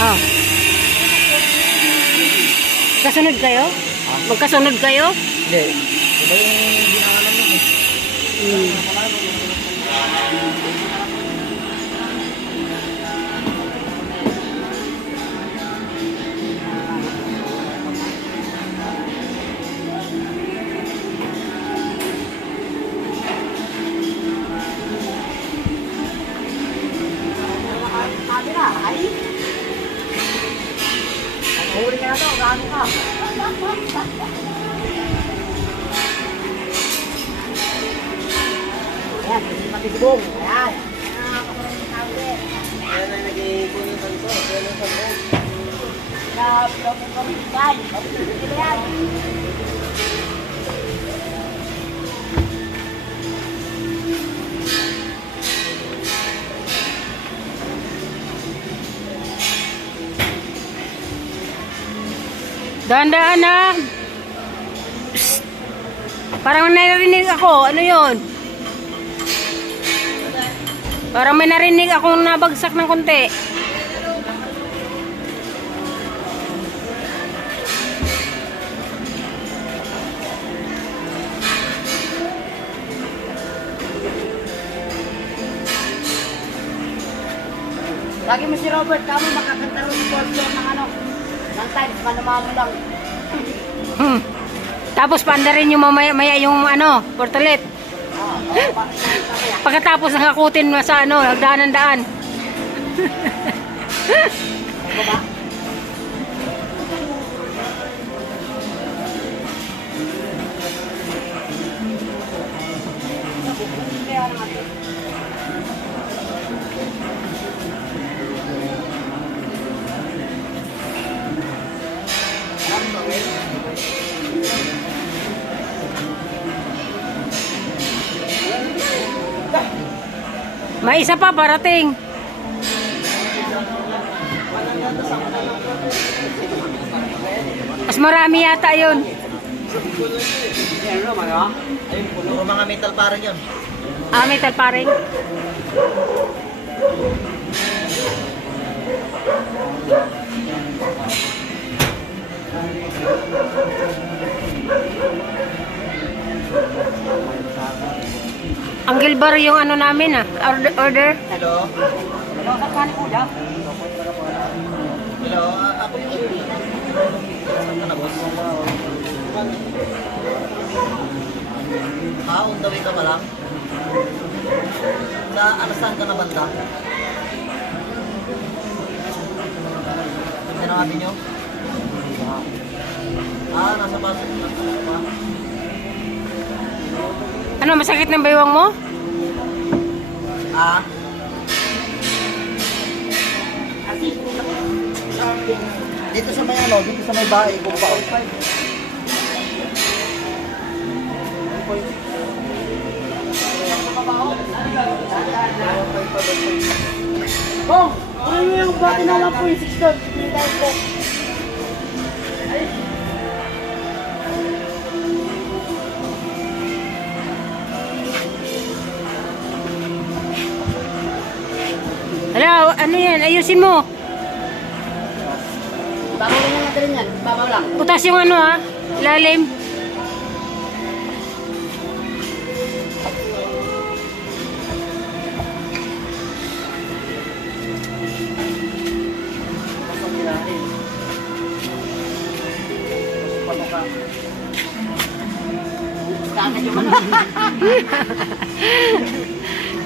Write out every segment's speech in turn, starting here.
Ah. Kasunod kayo? Magkasunod kayo? Hindi. Iba yung ginawa namin eh. Huli ka na to, gano ka? Ayan, pati si Bong. Ayan. Ayan ay nag-iikulitan to. Ayan ang sabong. Pinapilok yung pamilikan. Pamilikan yan. Dahan-dahan na. Psst. Parang may narinig ako. Ano yun? Parang may narinig akong nabagsak ng konti. Lagi mo si Robert, kamo makakanta rin yung portion ng ano. Ng times, manama mo lang. Tapos paanda rin yung maya yung ano, portalet. Pagkatapos nakakutin mo sa ano, nagdaan-daan. May isa pa parating. Mas marami yata yun. Ayun, puro mga metal parang yun. Ah, metal paring. Ang Gilbar yung ano namin order. Hello? Hello, saan ka ni Kuya? Hello? Ako yung saan ka na, boss? On the way ka pa lang? Sa alasan ka na banda? Ano natin nyo? Nasa pasok na. Ano, masakit ng baywang mo? Dito sa may ano, dito sa may bahay kung pa. Bong, ano mo yung bati na lang po yung 6 doon? Hindi tayo po. Hello, ano yan? Ayusin mo. Babaw lang natin yan. Babaw lang. Putas yung ano lalim.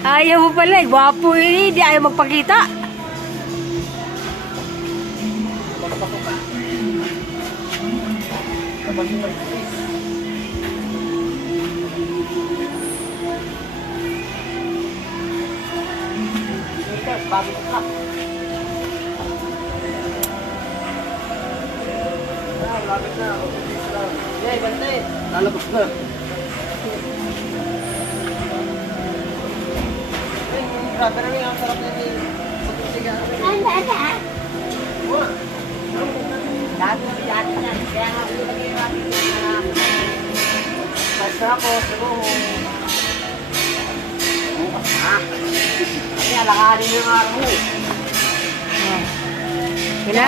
Ayaw mo pala, gwapo eh. Di ayaw magpakita. Bago ka. Lapit na. Hey, bante. Lalabas na. Grabe namin ang sarap na yung pagkasiga. Dati na dati na. Kaya nga ako lagay natin na basta ako, siguro. Kaya langarin yung araw mo. Okay na?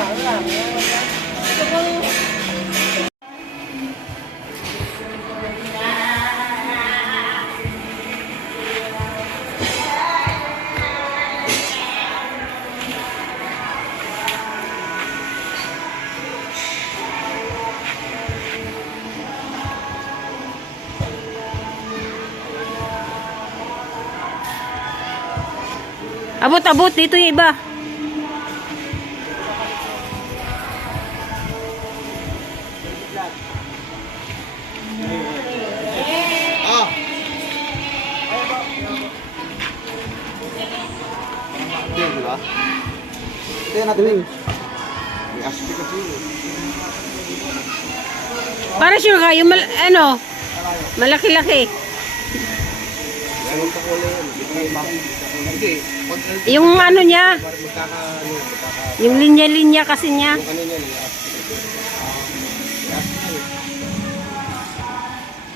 Abot-abot, dito yung iba. Ah! Hindi, di ba? Ito yan natin. May aspect kasi. Para sure ka, yung malaki-laki. Ganun ka ko lang. Hindi. Yung ano niya, Magkaka. yung linya-linya kasi niya. Yung ano niyan.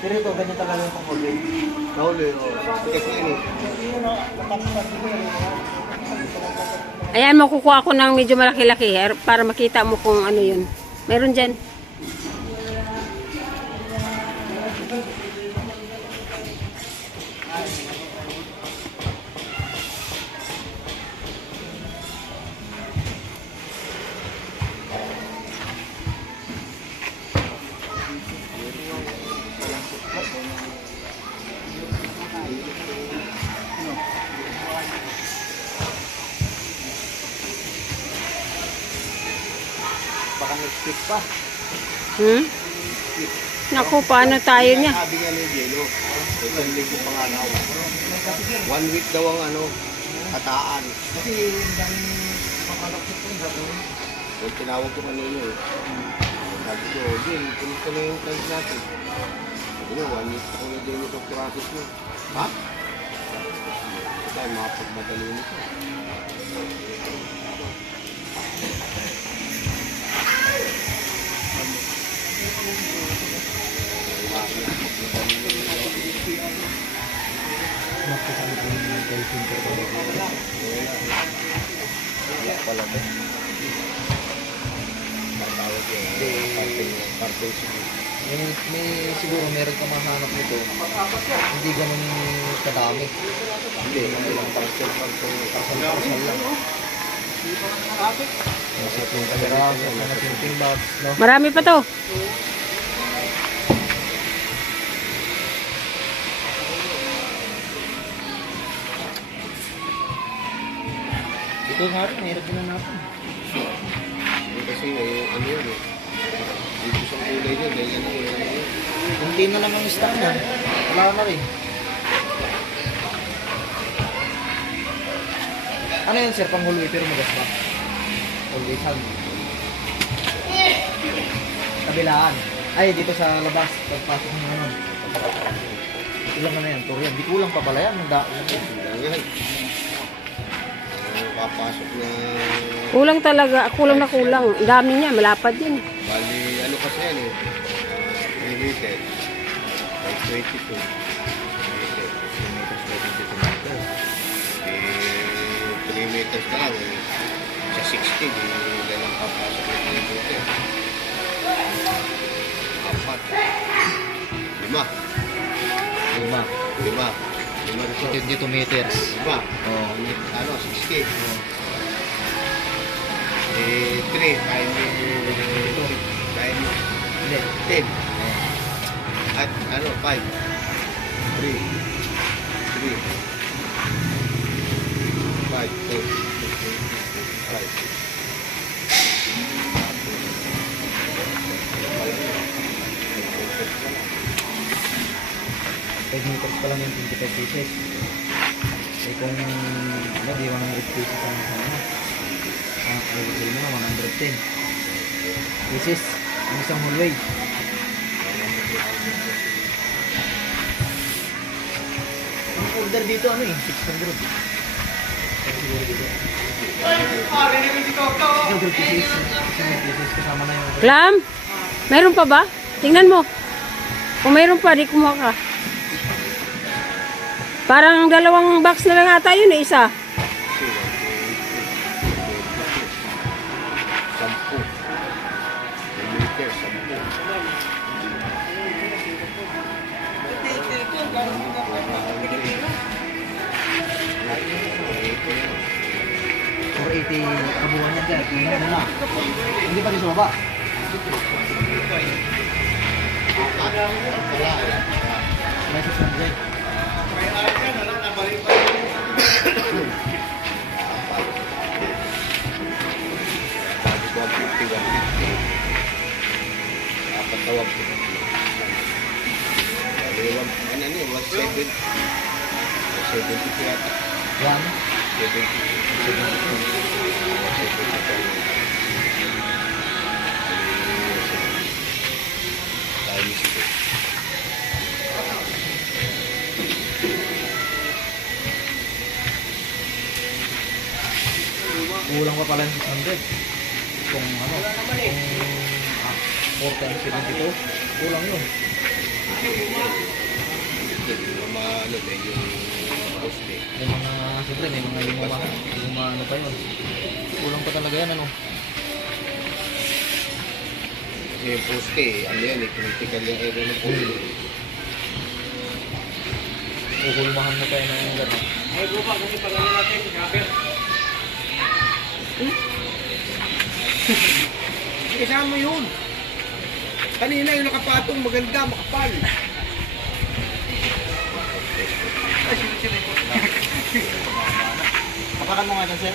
Pero ito, ganyan talaga yung panghuli. Nahuli, o. Kasi yun eh. Ayan, makukuha ko ng medyo malaki-laki para makita mo kung ano yun. Meron dyan. Baka nag-stick pa. Naku, paano tayo niya? Sabi nga ni Jello, isang linggo pa nga daw. 1 week daw ang ano, kataan. Kasi yung dami makalakot po yung so, tinawag ko kanina eh. Sabi ko, Jel, kumusta na yung tank natin? Sabi niya, 1 week ako na din ito process mo. Ha? Ito tayo makapagmadali nito. Pala ba? Matawag yun. Parte siguro. May siguro meron ka mahanap nito. Hindi ganun kadami. Hindi, ilang parcel lang. Nasa 20 peraso, nasa 20 box, no? Marami pa to. Ito nga rin, mahirap din natin. Kasi ano yun eh. Dito sa kulay niya, ganyan na yun. Hindi na lang ang stock na. Wala na rin. Ano yun sir, panghulwi pero magas ba? Hulwi saan? Kabilaan. Ay, dito sa labas. Pagpasok mo naman. Ilang na yan, Torian. Di kulang pa pala yan. Ganyan. Papasok na... Kulang talaga. Kulang na kulang. Ang dami niya. Malapad yan. Bali, ano kasi yan eh. Limited. 522. Limited. 3 meters ka lang. Sa 60, di lang papasok na limited. 4. Lima. 5 ito. Dito meters. 5. Oh. Ano, 60. Eh, 3 times Hindi. 10. At ano, 5. 3. 5. 5 meters pa lang yung 25 pieces. Eh kung ano, di 100 pieces ang ano. Ang available mo na 110 pieces ang isang whole way. Ang order dito ano eh, 600. Siguro dito. 600 pieces. 600 pieces kasama na yung Clam? Meron pa ba? Tingnan mo. Kung meron pa, di kumuha ka. Parang 2 box na lang ata yun eh, isa. Sa 10. Liter, 10. Or 80 kabuuan yan dyan. Ano na? Hindi pa rin sa baba. May 600. Sabi ko 150, 150. Apat na 150. Sabi ko, ano niya, 170. 170 kaya. Yan. 70. Times 2. Kulang pa pala yung 600. Kung ano, kung 4 times 72, kulang yun. Yung mga ano ba, yung poste. May mga, siyempre, may mga luma ano pa yun. Kulang pa talaga yan, ano. Kasi yung poste, ano yan eh, critical yung area ng poste. Kukulmahan mo pa yun ng gano'n. Kasama mo yun. Kanina yung nakapatong maganda, makapal. Kapakan mo nga dyan, sir.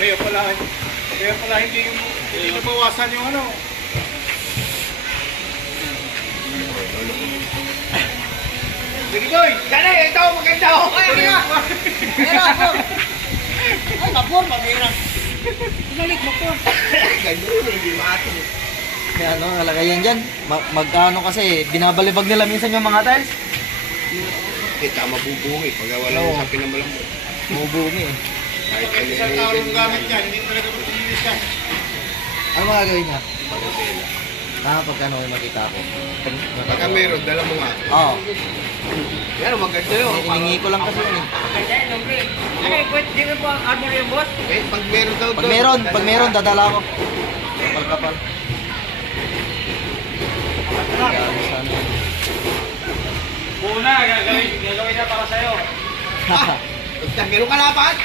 Kaya pala hindi nabawasan yung ano. Sige boy! Dali! Ito! Maganda ako! Kaya kaya! Kaya ako! Ay, kapor! Mag-irang! Ibalik mo po! Ganyan eh, hindi maatin eh. May ano, nalagay yan dyan. Magkano kasi, binabalibag nila minsan yung mga tiles. Kita mabubungi pag wala Oo. mo sa pinamalamot. Bumubumi eh. Kahit Isang tao yung gamit niya, hindi talaga matilinis yan. Ano mga gagawin niya? Pagkatela. Pagkano yung makita ko. Pagka meron, dala mo nga. Oo. Yan, maganda yun. Hiningi ko lang kasi yun eh. Ano, di ba po ang armor yung boss? Eh, pag meron daw Pag meron, dadala ko. Kapal-kapal. Grabe sana. Una, gagawin na para sa'yo. Ganun kalapat?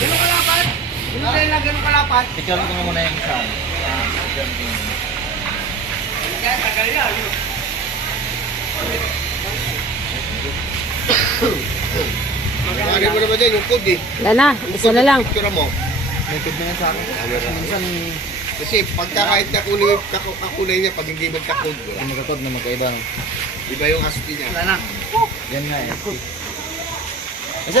Ganun kalapat? Ganun dahil na ganun kalapat? Picture ko muna yung isa. Kaya tagal yan. Ano mo naman dyan, yung code eh. Wala na, isa na lang. Picture mo. May pid na yan sa akin. Minsan, Kasi pagka kahit kakulay niya, pag hindi magka-code, wala. pinagkakod na magkaiba. No? Iba yung husky niya. Yan nga eh. Kasi,